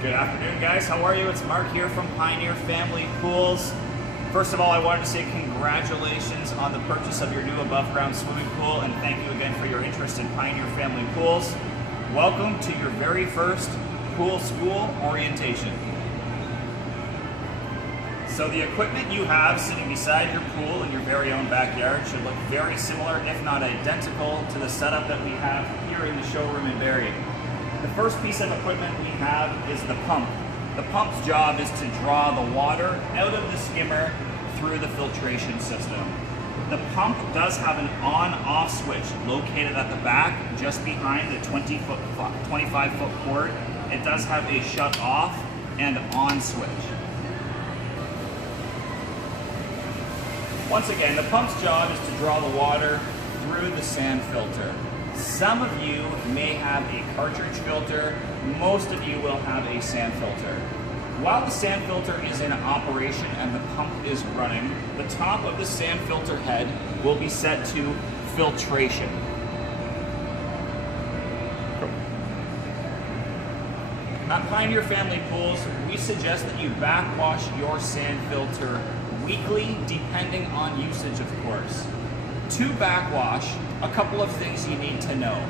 Good afternoon, guys. How are you? It's Mark here from Pioneer Family Pools. First of all, I wanted to say congratulations on the purchase of your new above-ground swimming pool, and thank you again for your interest in Pioneer Family Pools. Welcome to your very first pool school orientation. So the equipment you have sitting beside your pool in your very own backyard should look very similar, if not identical, to the setup that we have here in the showroom in Barrie. The first piece of equipment we have is the pump. The pump's job is to draw the water out of the skimmer through the filtration system. The pump does have an on-off switch located at the back, just behind the 25-foot cord. It does have a shut off and on switch. Once again, the pump's job is to draw the water through the sand filter. Some of you may have a cartridge filter, most of you will have a sand filter. While the sand filter is in operation and the pump is running, the top of the sand filter head will be set to filtration. At Pioneer Family Pools, we suggest that you backwash your sand filter weekly, depending on usage, of course. To backwash, a couple of things you need to know.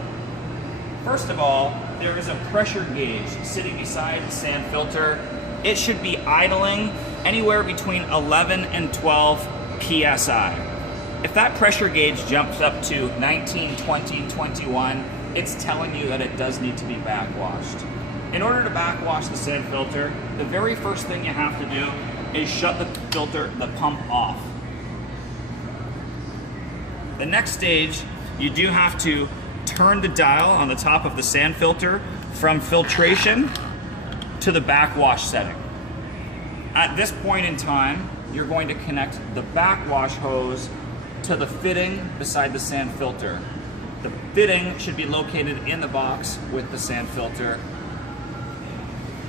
First of all, there is a pressure gauge sitting beside the sand filter. It should be idling anywhere between 11 and 12 psi. If that pressure gauge jumps up to 19, 20, 21, it's telling you that it does need to be backwashed. In order to backwash the sand filter, the very first thing you have to do is shut the pump off. The next stage, you do have to turn the dial on the top of the sand filter from filtration to the backwash setting. At this point in time, you're going to connect the backwash hose to the fitting beside the sand filter. The fitting should be located in the box with the sand filter.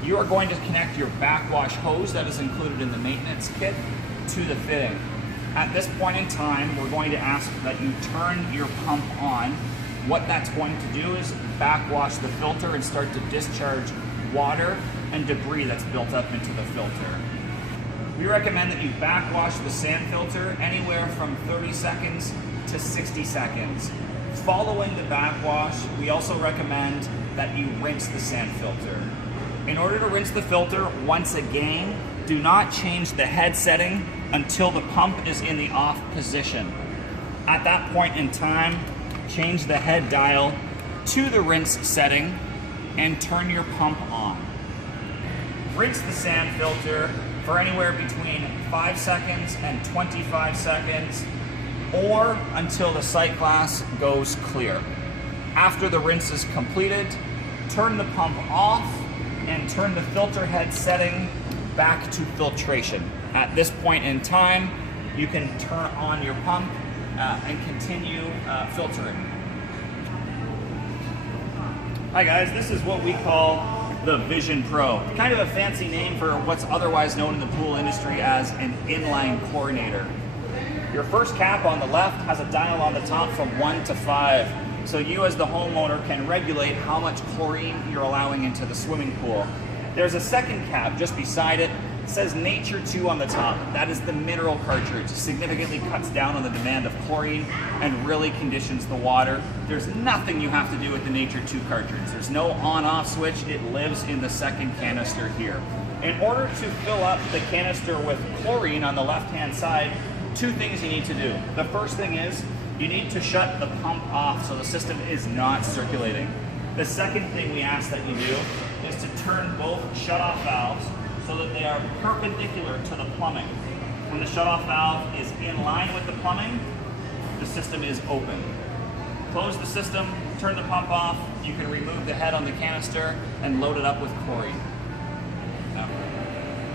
You are going to connect your backwash hose that is included in the maintenance kit to the fitting. At this point in time, we're going to ask that you turn your pump on. What that's going to do is backwash the filter and start to discharge water and debris that's built up into the filter. We recommend that you backwash the sand filter anywhere from 30 seconds to 60 seconds. Following the backwash, we also recommend that you rinse the sand filter. In order to rinse the filter, once again, do not change the head setting until the pump is in the off position. At that point in time, change the head dial to the rinse setting and turn your pump on. Rinse the sand filter for anywhere between 5 seconds and 25 seconds, or until the sight glass goes clear. After the rinse is completed, turn the pump off and turn the filter head setting back to filtration. At this point in time, you can turn on your pump and continue filtering. Hi guys, this is what we call the Vision Pro. Kind of a fancy name for what's otherwise known in the pool industry as an inline chlorinator. Your first cap on the left has a dial on the top from 1 to 5. So you as the homeowner can regulate how much chlorine you're allowing into the swimming pool. There's a second cap just beside it. It says Nature 2 on the top. That is the mineral cartridge. It significantly cuts down on the demand of chlorine and really conditions the water. There's nothing you have to do with the Nature 2 cartridge. There's no on-off switch. It lives in the second canister here. In order to fill up the canister with chlorine on the left-hand side, two things you need to do. The first thing is you need to shut the pump off so the system is not circulating. The second thing we ask that you do is to turn both shutoff valves so that they are perpendicular to the plumbing. When the shutoff valve is in line with the plumbing, the system is open. Close the system, turn the pump off, you can remove the head on the canister and load it up with chlorine.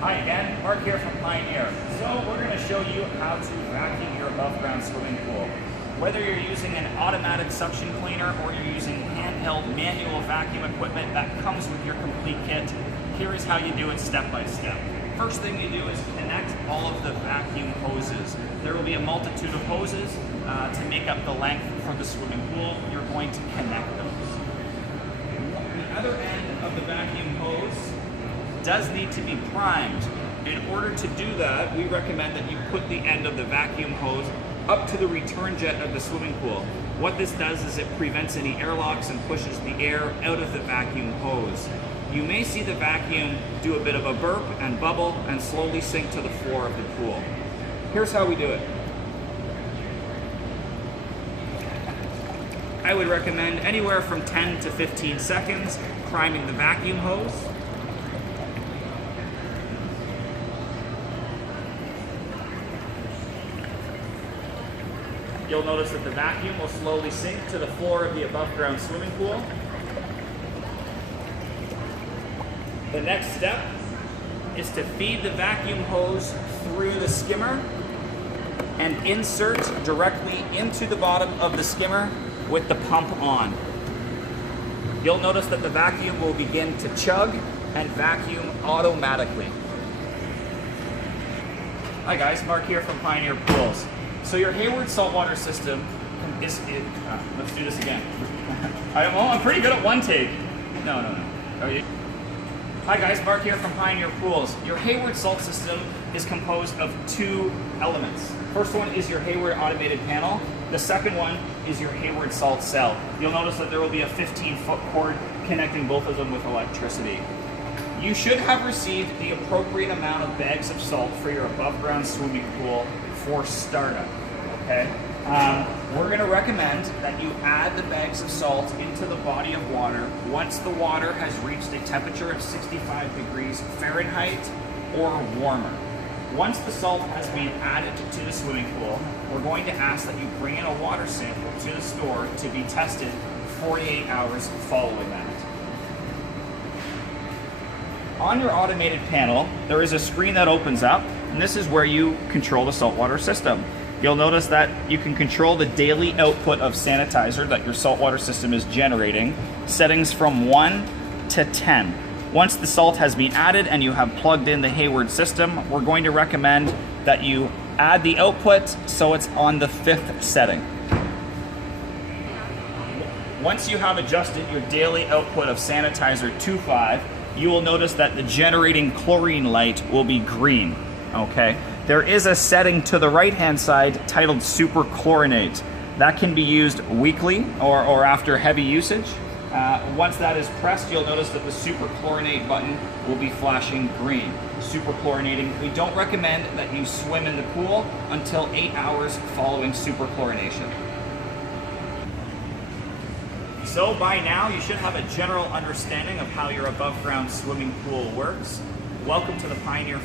Hi again, Mark here from Pioneer. So we're going to show you how to vacuum your above ground swimming pool. Whether you're using an automatic suction cleaner or you're using handheld manual vacuum equipment that comes with your complete kit, here is how you do it step by step. First thing you do is connect all of the vacuum hoses. There will be a multitude of hoses to make up the length for the swimming pool. You're going to connect those. The other end of the vacuum hose does need to be primed. In order to do that, we recommend that you put the end of the vacuum hose up to the return jet of the swimming pool. What this does is it prevents any airlocks and pushes the air out of the vacuum hose. You may see the vacuum do a bit of a burp and bubble and slowly sink to the floor of the pool. Here's how we do it. I would recommend anywhere from 10 to 15 seconds priming the vacuum hose. You'll notice that the vacuum will slowly sink to the floor of the above ground swimming pool. The next step is to feed the vacuum hose through the skimmer and insert directly into the bottom of the skimmer with the pump on. You'll notice that the vacuum will begin to chug and vacuum automatically. Hi guys, Mark here from Pioneer Pools. So your Hayward saltwater system is, let's do this again. I'm pretty good at one take. No. Hi guys, Mark here from Pioneer Pools. Your Hayward salt system is composed of two elements. First one is your Hayward automated panel. The second one is your Hayward salt cell. You'll notice that there will be a 15-foot cord connecting both of them with electricity. You should have received the appropriate amount of bags of salt for your above ground swimming pool for startup, okay? We're gonna recommend that you add the bags of salt into the body of water once the water has reached a temperature of 65 degrees Fahrenheit or warmer. Once the salt has been added to the swimming pool, we're going to ask that you bring in a water sample to the store to be tested 48 hours following that. On your automated panel, there is a screen that opens up, and this is where you control the saltwater system. You'll notice that you can control the daily output of sanitizer that your saltwater system is generating, settings from 1 to 10. Once the salt has been added and you have plugged in the Hayward system, we're going to recommend that you add the output so it's on the 5th setting. Once you have adjusted your daily output of sanitizer to 5, you will notice that the generating chlorine light will be green, okay? There is a setting to the right-hand side titled Super Chlorinate. That can be used weekly or after heavy usage. Once that is pressed, you'll notice that the Super Chlorinate button will be flashing green. Super chlorinating. We don't recommend that you swim in the pool until 8 hours following super chlorination. So by now, you should have a general understanding of how your above ground swimming pool works. Welcome to the Pioneer